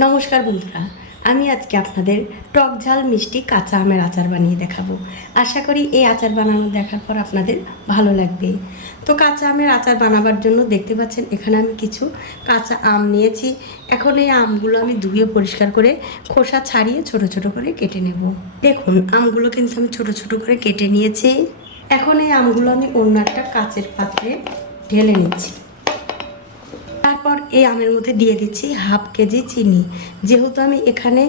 নমস্কার বন্ধুরা, আমি আজকে আপনাদের টক ঝাল মিষ্টি কাঁচা আমের আচার বানিয়ে দেখাবো। আশা করি এই আচার বানানো দেখার পর আপনাদের ভালো লাগবে। তো কাঁচা আমের আচার বানাবার জন্য দেখতে পাচ্ছেন, এখানে আমি কিছু কাঁচা আম নিয়েছি। এখন এই আমগুলো আমি ধুয়ে পরিষ্কার করে খোসা ছাড়িয়ে ছোট ছোট করে কেটে নেব। দেখুন, আমগুলো কিন্তু আমি ছোট ছোট করে কেটে নিয়েছি। এখন এই আমগুলো আমি অন্য একটা কাঁচের পাত্রে ঢেলে নিচ্ছি। এই আমের মধ্যে দিয়ে দিচ্ছি হাফ কেজি চিনি। যেহেতু আমি এখানে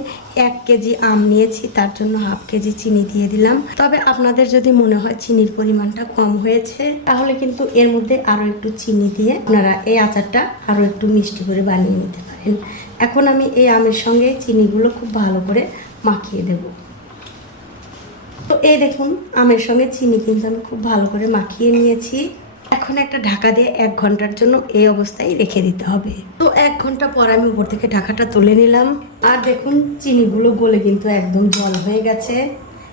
এক কেজি আম নিয়েছি, তার জন্য হাফ কেজি চিনি দিয়ে দিলাম। তবে আপনাদের যদি মনে হয় চিনির পরিমাণটা কম হয়েছে, তাহলে কিন্তু এর মধ্যে আরও একটু চিনি দিয়ে আপনারা এই আচারটা আরও একটু মিষ্টি করে বানিয়ে নিতে পারেন। এখন আমি এই আমের সঙ্গে চিনিগুলো খুব ভালো করে মাখিয়ে দেবো। তো এই দেখুন, আমের সঙ্গে চিনি কিন্তু আমি খুব ভালো করে মাখিয়ে নিয়েছি। এখন একটা ঢাকা দিয়ে এক ঘণ্টার জন্য এই অবস্থায় রেখে দিতে হবে। তো এক ঘণ্টা পর আমি উপর থেকে ঢাকাটা তুলে নিলাম। আর দেখুন, চিনিগুলো গলে কিন্তু একদম জল হয়ে গেছে।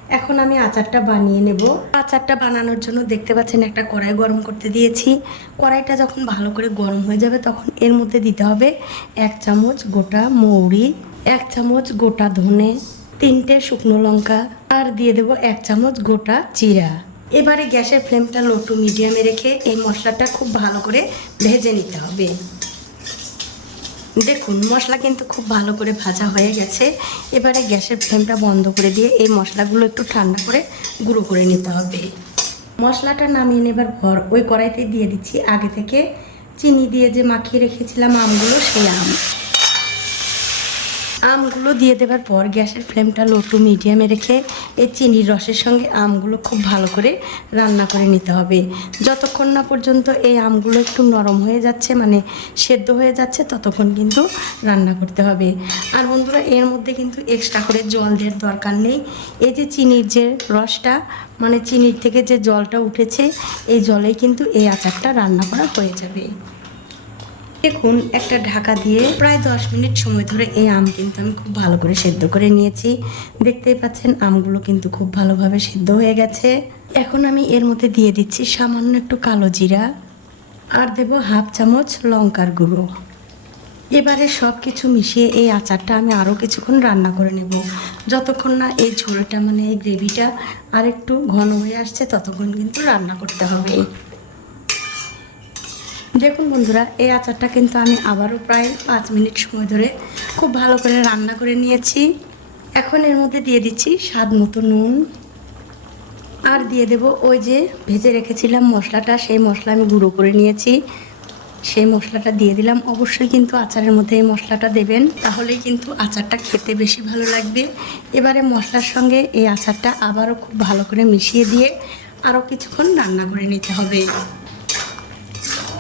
এখন আমি আচারটা বানিয়ে নেব। আচারটা বানানোর জন্য দেখতে পাচ্ছেন, একটা কড়াই গরম করতে দিয়েছি। কড়াইটা যখন ভালো করে গরম হয়ে যাবে, তখন এর মধ্যে দিতে হবে এক চামচ গোটা মৌরি, এক চামচ গোটা ধনে, তিনটে শুকনো লঙ্কা, আর দিয়ে দেবো এক চামচ গোটা জিরা। এবারে গ্যাসের ফ্লেমটা লো টু মিডিয়ামে রেখে এই মশলাটা খুব ভালো করে ভেজে নিতে হবে। দেখুন, মশলা কিন্তু খুব ভালো করে ভাজা হয়ে গেছে। এবারে গ্যাসের ফ্লেমটা বন্ধ করে দিয়ে এই মশলাগুলো একটু ঠান্ডা করে গুঁড়ো করে নিতে হবে। মশলাটা নামিয়ে নেবার পর ওই কড়াইতে দিয়ে দিচ্ছি আগে থেকে চিনি দিয়ে যে মাখিয়ে রেখেছিলাম আমগুলো, সেই আম। আমগুলো দিয়ে দেওয়ার পর গ্যাসের ফ্লেমটা লো টু মিডিয়ামে রেখে এই চিনির রসের সঙ্গে আমগুলো খুব ভালো করে রান্না করে নিতে হবে। যতক্ষণ না পর্যন্ত এই আমগুলো একটু নরম হয়ে যাচ্ছে মানে সেদ্ধ হয়ে যাচ্ছে, ততক্ষণ কিন্তু রান্না করতে হবে। আর বন্ধুরা, এর মধ্যে কিন্তু এক্সট্রা করে জল দেওয়ার দরকার নেই। এই যে চিনির যে রসটা মানে চিনির থেকে যে জলটা উঠেছে, এই জলেই কিন্তু এই আচারটা রান্না করা হয়ে যাবে। দেখুন, একটা ঢাকা দিয়ে প্রায় দশ মিনিট সময় ধরে এই আম কিন্তু আমি খুব ভালো করে সেদ্ধ করে নিয়েছি। দেখতেই পাচ্ছেন, আমগুলো কিন্তু খুব ভালোভাবে সেদ্ধ হয়ে গেছে। এখন আমি এর মধ্যে দিয়ে দিচ্ছি সামান্য একটু কালো জিরা আর দেব হাফ চামচ লঙ্কার গুঁড়ো। এবারে সব কিছু মিশিয়ে এই আচারটা আমি আরও কিছুক্ষণ রান্না করে নেব। যতক্ষণ না এই ঝোলটা মানে এই গ্রেভিটা আর একটু ঘন হয়ে আসছে, ততক্ষণ কিন্তু রান্না করতে হবে। দেখুন বন্ধুরা, এই আচারটা কিন্তু আমি আবারও প্রায় পাঁচ মিনিট সময় ধরে খুব ভালো করে রান্না করে নিয়েছি। এখন এর মধ্যে দিয়ে দিচ্ছি স্বাদ মতো নুন। আর দিয়ে দেব ওই যে ভেজে রেখেছিলাম মশলাটা, সেই মশলা আমি গুঁড়ো করে নিয়েছি। সেই মশলাটা দিয়ে দিলাম। অবশ্যই কিন্তু আচারের মধ্যে এই মশলাটা দেবেন, তাহলেই কিন্তু আচারটা খেতে বেশি ভালো লাগবে। এবারে মশলার সঙ্গে এই আচারটা আবারও খুব ভালো করে মিশিয়ে দিয়ে আরও কিছুক্ষণ রান্না করে নিতে হবে।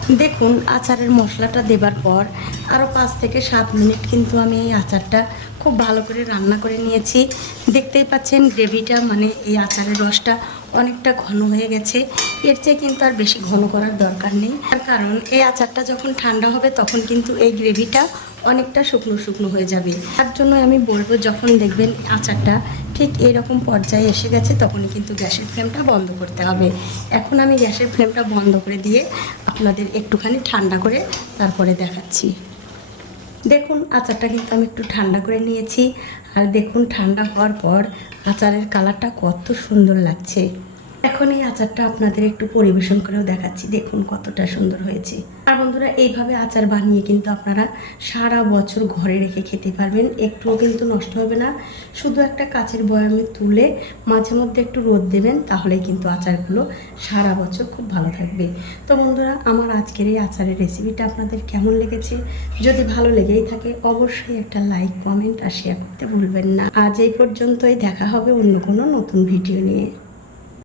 দেখুন, আচারের মশলাটা দেবার পর আরও পাঁচ থেকে সাত মিনিট কিন্তু আমি এই আচারটা খুব ভালো করে রান্না করে নিয়েছি। দেখতেই পাচ্ছেন, গ্রেভিটা মানে এই আচারের রসটা অনেকটা ঘন হয়ে গেছে। এর চেয়ে কিন্তু আর বেশি ঘন করার দরকার নেই। কারণ, এই আচারটা যখন ঠান্ডা হবে তখন কিন্তু এই গ্রেভিটা অনেকটা শুকনো শুকনো হয়ে যাবে। তার জন্য আমি বলব, যখন দেখবেন আচারটা ঠিক এরকম পর্যায়ে এসে গেছে, তখনই কিন্তু গ্যাসের ফ্লেমটা বন্ধ করতে হবে। এখন আমি গ্যাসের ফ্লেমটা বন্ধ করে দিয়ে আপনাদের একটুখানি ঠান্ডা করে তারপরে দেখাচ্ছি। দেখুন, আচারটা কিন্তু আমি একটু ঠান্ডা করে নিয়েছি। আর দেখুন, ঠান্ডা হওয়ার পর আচারের কালারটা কত সুন্দর লাগছে। এখন এই আচারটা আপনাদের একটু পরিবেশন করেও দেখাচ্ছি। দেখুন কতটা সুন্দর হয়েছে। আর বন্ধুরা, এইভাবে আচার বানিয়ে কিন্তু আপনারা সারা বছর ঘরে রেখে খেতে পারবেন। একটুও কিন্তু নষ্ট হবে না। শুধু একটা কাচের বয়ামে তুলে মাঝে মধ্যে একটু রোদ দেবেন, তাহলে কিন্তু আচারগুলো সারা বছর খুব ভালো থাকবে। তো বন্ধুরা, আমার আজকের এই আচারের রেসিপিটা আপনাদের কেমন লেগেছে? যদি ভালো লেগেই থাকে, অবশ্যই একটা লাইক, কমেন্ট আর শেয়ার করতে ভুলবেন না। আজ এই পর্যন্তই, দেখা হবে অন্য কোনো নতুন ভিডিও নিয়ে।